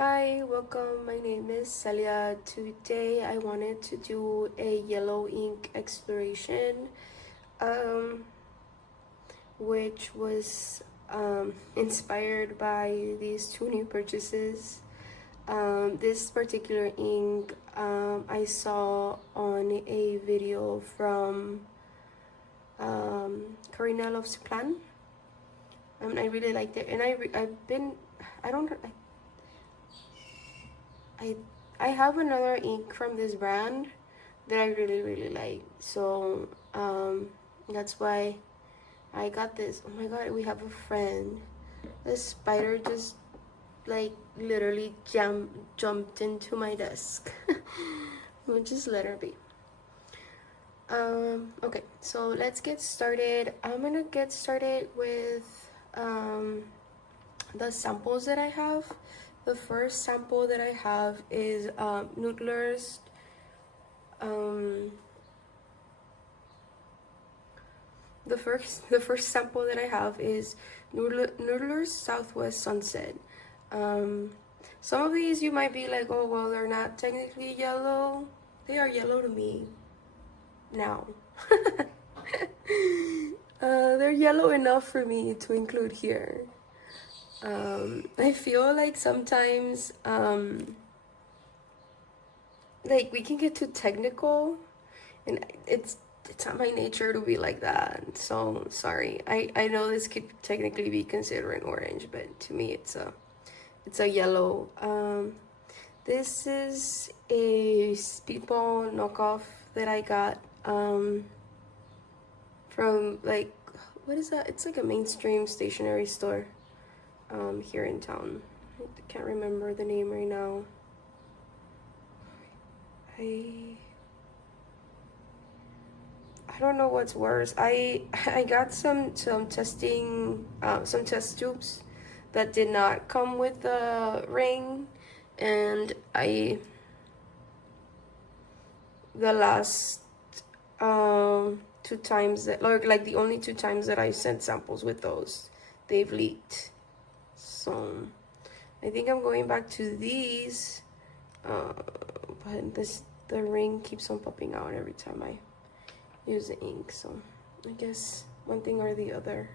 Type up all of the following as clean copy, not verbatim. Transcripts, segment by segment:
Hi, welcome. My name is Celia. Today I wanted to do a yellow ink exploration, um, which was inspired by these two new purchases. This particular ink I saw on a video from Karina Loves Plan. I really liked it, and I've been I don't I have another ink from this brand that I really like. So that's why I got this. Oh my god, we have a friend. The spider just like literally jumped into my desk. We'll just let her be. Okay, so let's get started. I'm gonna get started with the samples that I have. The first sample that I have is Noodlers. The first sample that I have is Noodlers Southwest Sunset. Some of these you might be like, oh well, they're not technically yellow. They are yellow to me now. They're yellow enough for me to include here. I feel like sometimes like we can get too technical, and it's not my nature to be like that. So sorry. I know this could technically be considered an orange, but to me it's a yellow. This is a speedball knockoff that I got from like, what is that? It's like a mainstream stationery store here in town. I can't remember the name right now. I don't know what's worse. I got some testing some test tubes that did not come with the ring, and the last two times that like the only two times that I sent samples with those, they've leaked. So I think I'm going back to these, but the ring keeps on popping out every time I use the ink, so I guess one thing or the other.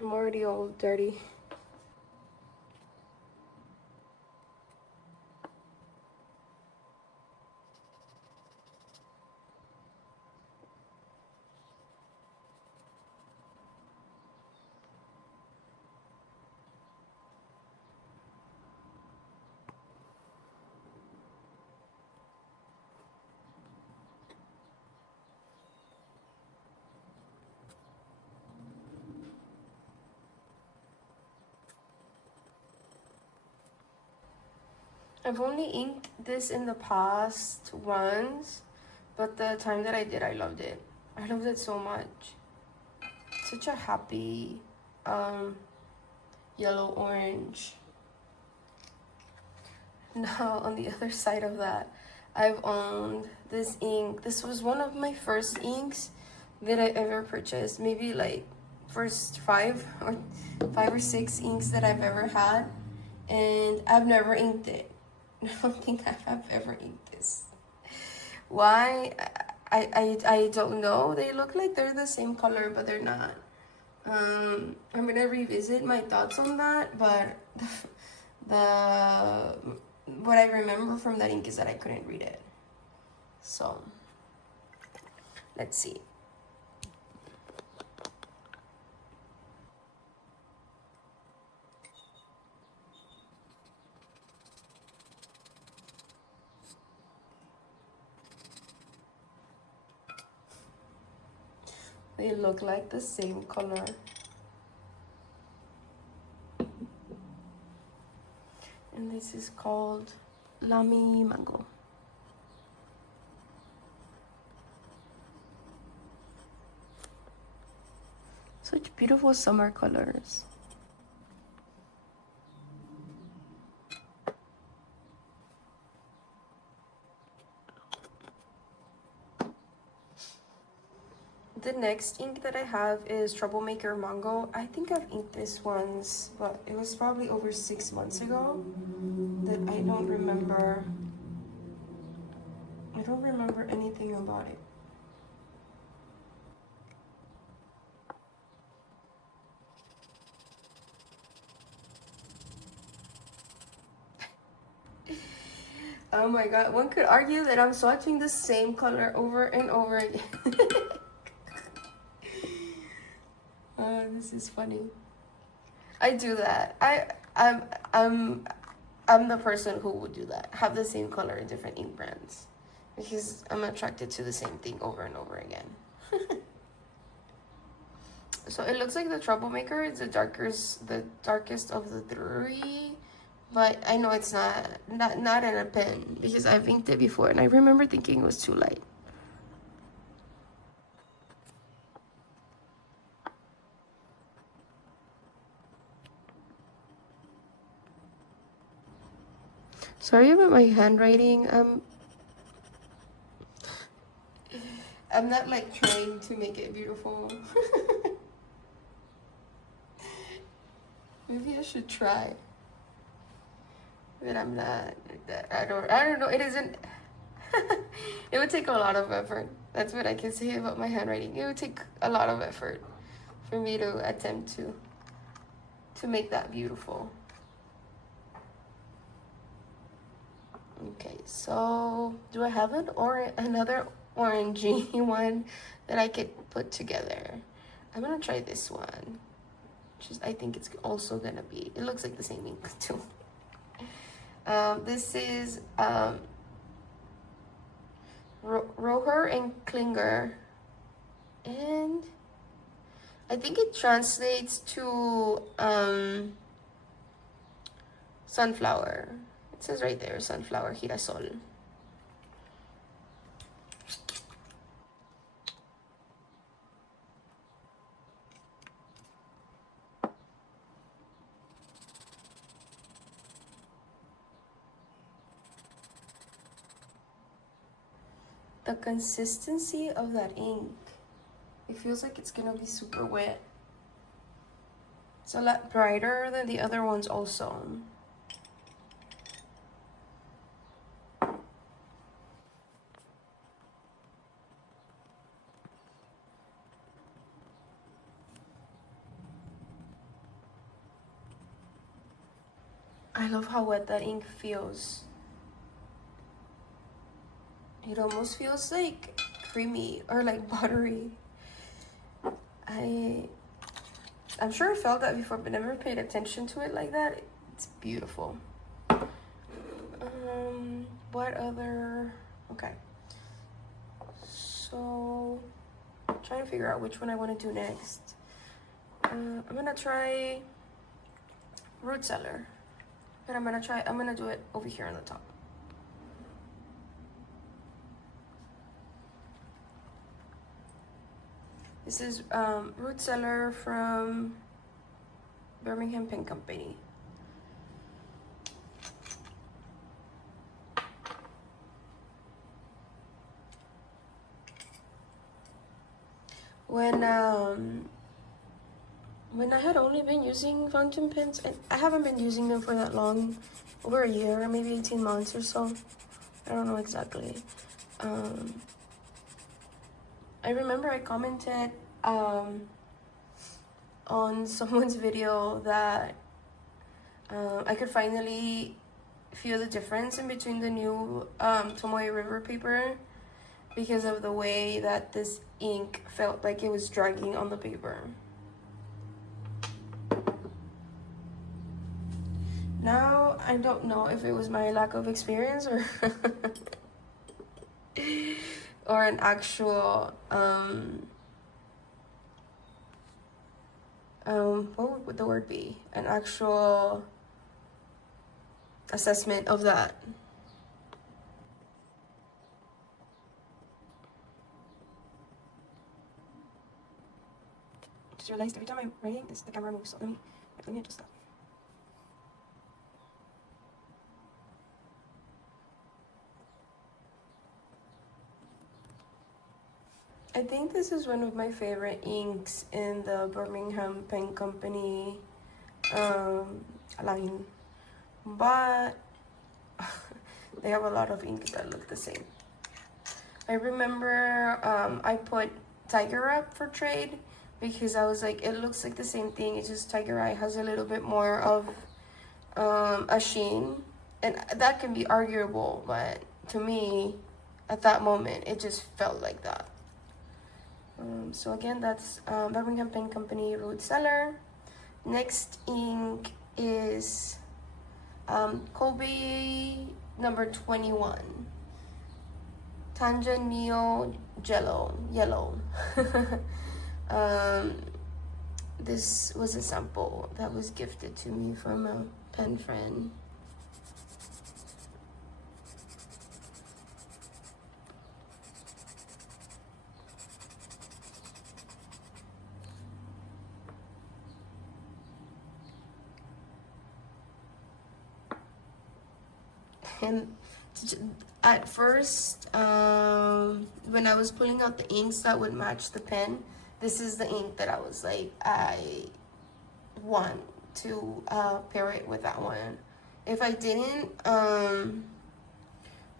I'm already all dirty. I've only inked this in the past once, but the time that I did, I loved it. I loved it so much. Such a happy yellow orange. Now on the other side of that, I've owned this ink. This was one of my first inks that I ever purchased. Maybe like first five or six inks that I've ever had, and I've never inked it. I don't think I've ever inked this. Why? I don't know. They look like they're the same color, but they're not. I'm gonna revisit my thoughts on that, but what I remember from that ink is that I couldn't read it. So let's see. They look like the same color. And this is called Lamy Mango. Such beautiful summer colors. The next ink that I have is Troublemaker Mango. I think I've inked this once, but it was probably over 6 months ago that I don't remember. I don't remember anything about it. Oh my god, one could argue that I'm swatching the same color over and over again. Oh, this is funny. I do that. I'm the person who would do that. Have the same color in different ink brands. Because I'm attracted to the same thing over and over again. So it looks like the Troublemaker is the darkest of the three. But I know it's not in a pen because I've inked it before and I remember thinking it was too light. Sorry about my handwriting. I'm not like trying to make it beautiful. Maybe I should try. But I'm not. I don't know. It isn't. It would take a lot of effort. That's what I can say about my handwriting. It would take a lot of effort for me to attempt to make that beautiful. Okay, so do I have another orangey one that I could put together? I'm gonna try this one. I think it's also gonna be. It looks like the same ink too. This is Rohrer and Klingner, and I think it translates to sunflower. It says right there, sunflower girasol. The consistency of that ink, it feels like it's gonna be super wet. It's a lot brighter than the other ones also. I love how wet that ink feels. It almost feels like creamy or like buttery. I'm sure I felt that before, but never paid attention to it like that. It's beautiful. What other? Okay. So, I'm trying to figure out which one I want to do next. I'm gonna try Root Cellar, but I'm gonna do it over here on the top. This is Root Cellar from Birmingham Pen Company. When I had only been using fountain pens, and I haven't been using them for that long, over a year, maybe 18 months or so. I don't know exactly. I remember I commented on someone's video that I could finally feel the difference in between the new Tomoe River paper because of the way that this ink felt like it was dragging on the paper. Now, I don't know if it was my lack of experience or or an actual what would the word be? An actual assessment of that. Just realized every time I'm writing this, the camera moves, so let me adjust that. I think this is one of my favorite inks in the Birmingham Pen Company line, but they have a lot of inks that look the same. I remember I put Tiger Up for trade because I was like, it looks like the same thing, it's just Tiger Eye has a little bit more of a sheen, and that can be arguable, but to me at that moment it just felt like that. So again, that's Birmingham Pen Company Root Cellar. Next ink is Kobe number 21. Tangerine yellow. This was a sample that was gifted to me from a pen friend. And at first, when I was pulling out the inks that would match the pen, this is the ink that I was like, I want to pair it with that one. If I didn't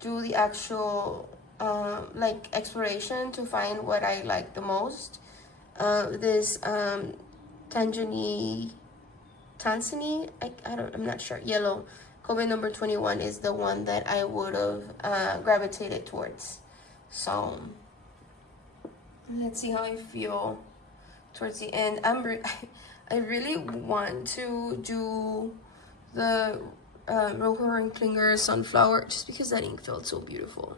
do the actual like exploration to find what I like the most, this Tanzani, I'm not sure, yellow Kobe number 21 is the one that I would have gravitated towards. So let's see how I feel towards the end. I really want to do the Rohrer and Klingner Sunflower just because that ink felt so beautiful.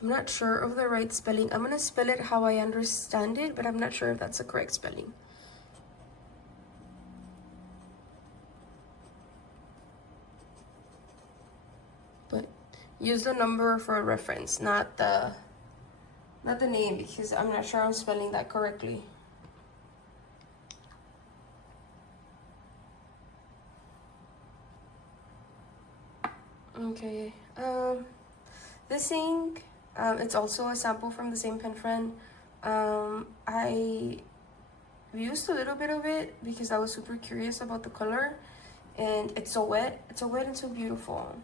I'm not sure of the right spelling. I'm gonna spell it how I understand it, but I'm not sure if that's the correct spelling. But use the number for a reference, not the name, because I'm not sure I'm spelling that correctly. Okay, this ink, it's also a sample from the same pen friend. I used a little bit of it because I was super curious about the color, and it's so wet and so beautiful.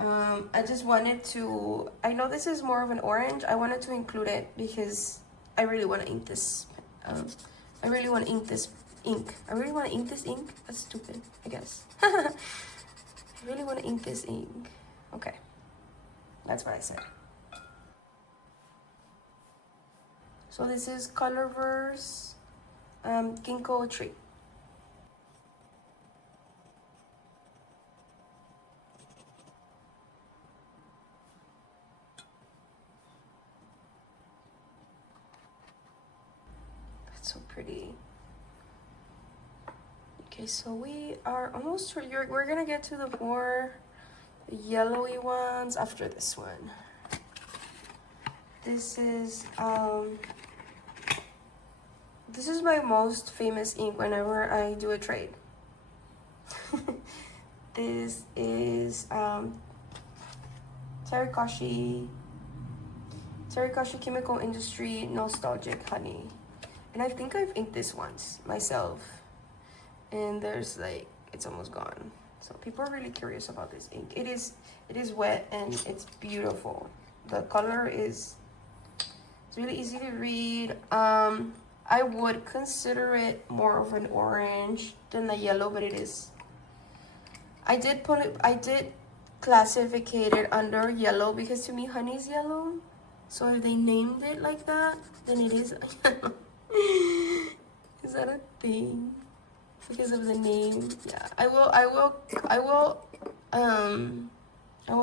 I just wanted to, I know this is more of an orange, I wanted to include it because I really want to ink this, I really want to ink this ink. That's stupid, I guess. I really want to ink this ink. Okay, that's what I said. So this is Colorverse Ginko tree. So pretty. Okay, so we are almost, we're gonna get to the more yellowy ones after this one. This is my most famous ink whenever I do a trade. This is Teranishi Chemical Industry Nostalgic Honey. And I think I've inked this once myself, and there's like, it's almost gone. So people are really curious about this ink. It is wet and it's beautiful. The color is, it's really easy to read. I would consider it more of an orange than the yellow, but it is. I did classify it under yellow because to me honey's yellow. So if they named it like that, then it is yellow. Is that a thing? Because of the name? Yeah, I will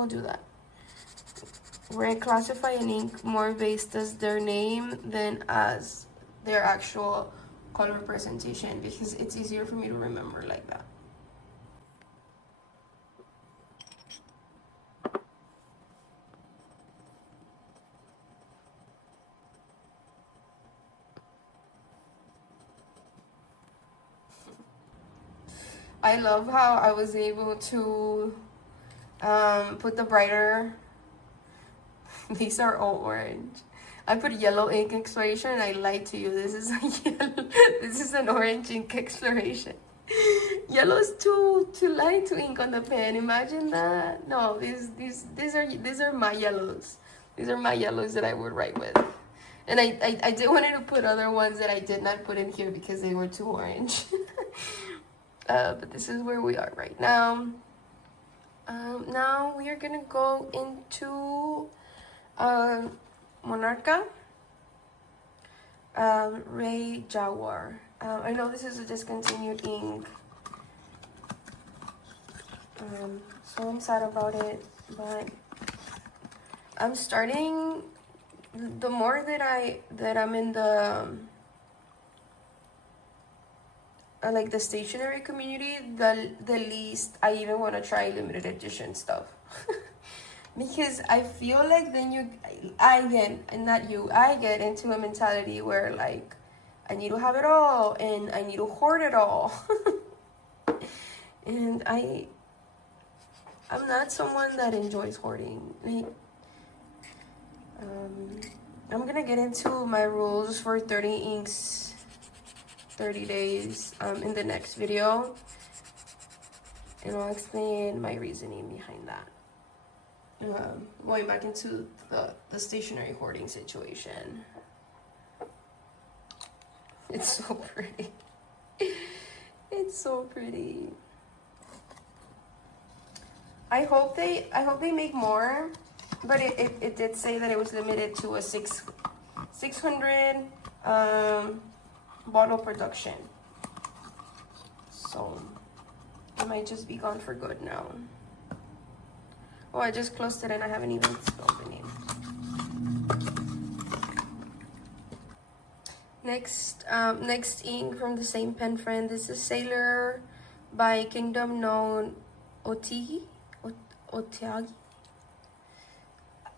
do that. Where I classify an ink more based as their name than as their actual color presentation, because it's easier for me to remember like that. I love how I was able to Put the brighter. These are all orange. I put yellow ink exploration and I lied to you. This is a yellow, this is an orange ink exploration. Yellow is too light to ink on the pen. Imagine that. No, these are my yellows. These are my yellows that I would write with. And I did wanted to put other ones that I did not put in here because they were too orange. But this is where we are right now. Now we are gonna go into Monarca, Rey Jaguar. I know this is a discontinued ink, so I'm sad about it, but I'm starting, the more that I'm in the like the stationery community, the least I even want to try limited edition stuff. Because I feel like then I get into a mentality where like I need to have it all and I need to hoard it all. And I'm not someone that enjoys hoarding. Like, I'm gonna get into my rules for 30 inks, 30 days in the next video, and I'll explain my reasoning behind that. Going back into the stationery hoarding situation. It's so pretty. It's so pretty. I hope they make more, but it did say that it was limited to a 600 bottle production. So it might just be gone for good now. Oh, I just closed it and I haven't even spelled the name. Next ink from the same pen friend. This is Cellar by KingdomNote Oteage.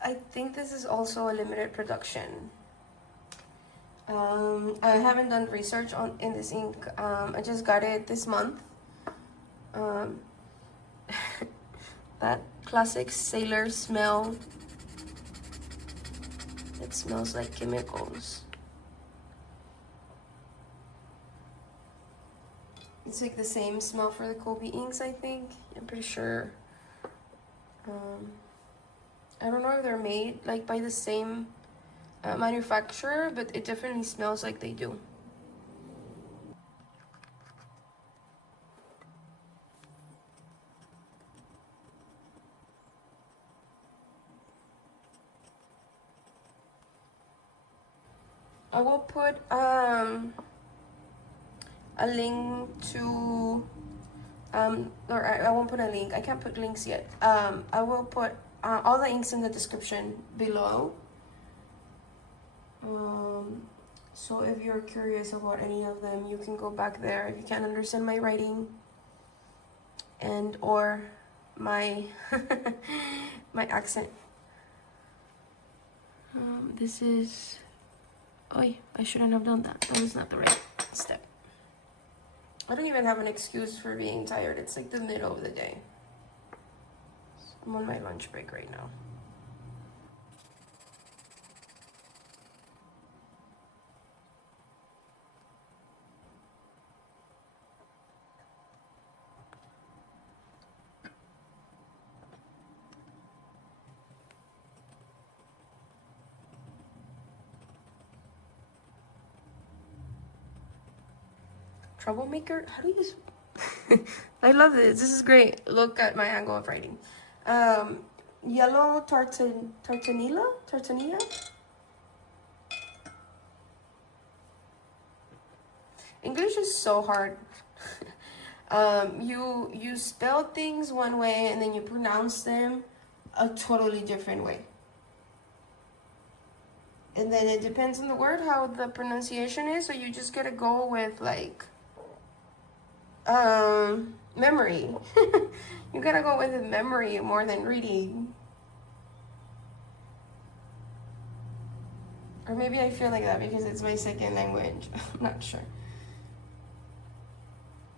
I think this is also a limited production. I haven't done research in this ink. I just got it this month. That classic Cellar smell. It smells like chemicals. It's like the same smell for the Kobe inks, I think. I'm pretty sure. I don't know if they're made like by the same manufacturer, but it definitely smells like they do. I will put a link to or I won't put a link. I can't put links yet. I will put all the inks in the description below. So if you're curious about any of them, you can go back there if you can't understand my writing and or my my accent. This is, oh, I shouldn't have done that. That was not the right step. I don't even have an excuse for being tired. It's like the middle of the day. I'm on my lunch break right now. Troublemaker? How do you... I love this. This is great. Look at my angle of writing. Yellow Tartanilla? English is so hard. You spell things one way and then you pronounce them a totally different way. And then it depends on the word how the pronunciation is, so you just gotta go with like memory. You gotta go with memory more than reading. Or maybe I feel like that because it's my second language. I'm not sure.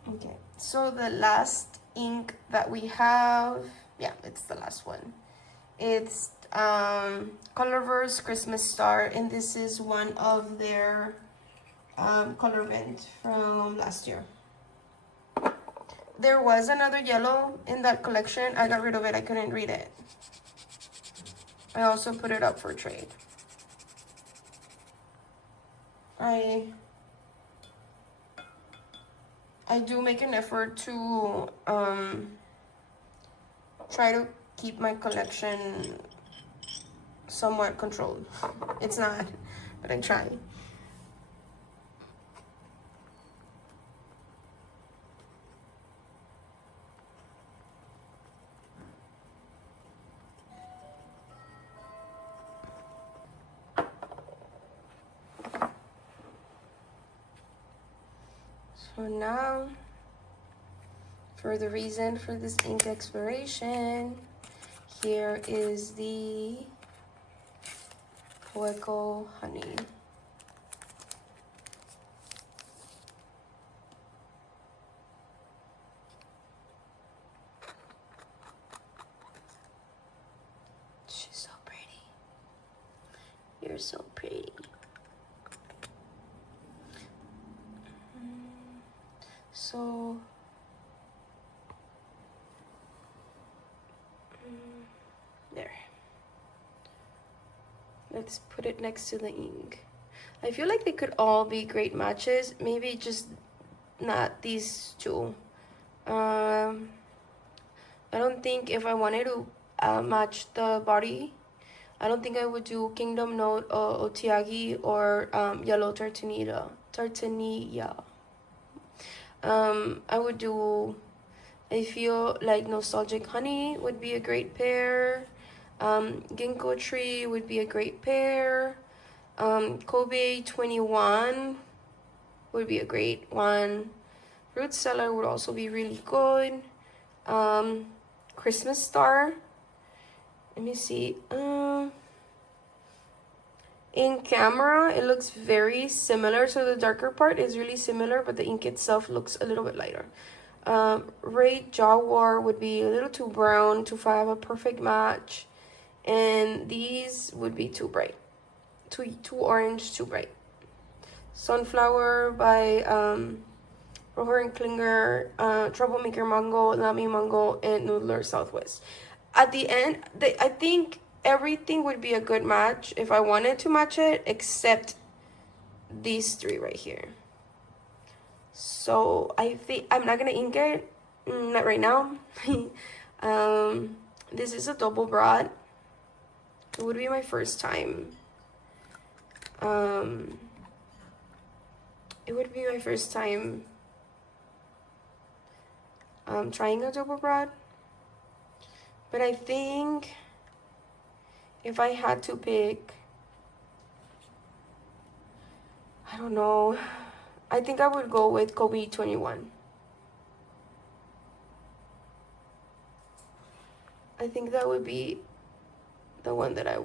Okay, so the last ink that we have, yeah, it's the last one. It's Colorverse Christmas Star, and this is one of their color vent from last year. There was another yellow in that collection. I got rid of it. I couldn't read it. I also put it up for trade. I do make an effort to try to keep my collection somewhat controlled. It's not, but I try. So now, for the reason for this ink expiration, here is the Kaweco honey. She's so pretty. You're so pretty. So there. Let's put it next to the ink. I feel like they could all be great matches. Maybe just not these two. I don't think if I wanted to match the body, I don't think I would do KingdomNote or Oteage or yellow Tartanilla. I would do, I feel like Nostalgic Honey would be a great pair. Ginko Tree would be a great pair. Kobe 21 would be a great one. Root Cellar would also be really good. Christmas Star. Let me see. In camera, it looks very similar. So the darker part is really similar, but the ink itself looks a little bit lighter. Rey Jaguar would be a little too brown to have a perfect match. And these would be too bright. Too orange, too bright. Sunflower by Rohrer and Klingner, Troublemaker Mango, Lamy Mango, and Noodlers Southwest. At the end, I think everything would be a good match if I wanted to match it, except these three right here. So I think I'm not gonna ink it, not right now. This is a double broad. It would be my first time. It would be my first time trying a double broad. But I think if I had to pick, I don't know, I think I would go with Kobe 21. I think that would be the one that I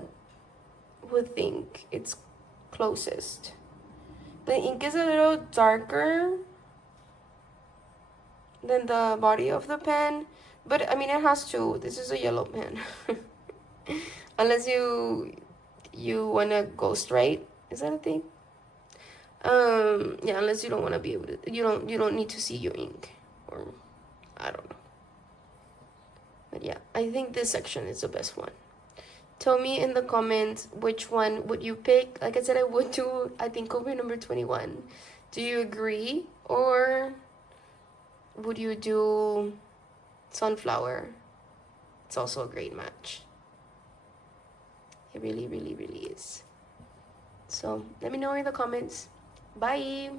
would think it's closest. The ink is a little darker than the body of the pen, but I mean it has to. This is a yellow pen. Unless you wanna go straight. Is that a thing? Yeah, unless you don't wanna be able to, you don't need to see your ink, or I don't know. But yeah, I think this section is the best one. Tell me in the comments which one would you pick. Like I said, I would do, I think, Kobe number 21. Do you agree? Or would you do Sunflower? It's also a great match. It really, really, really is. So let me know in the comments. Bye.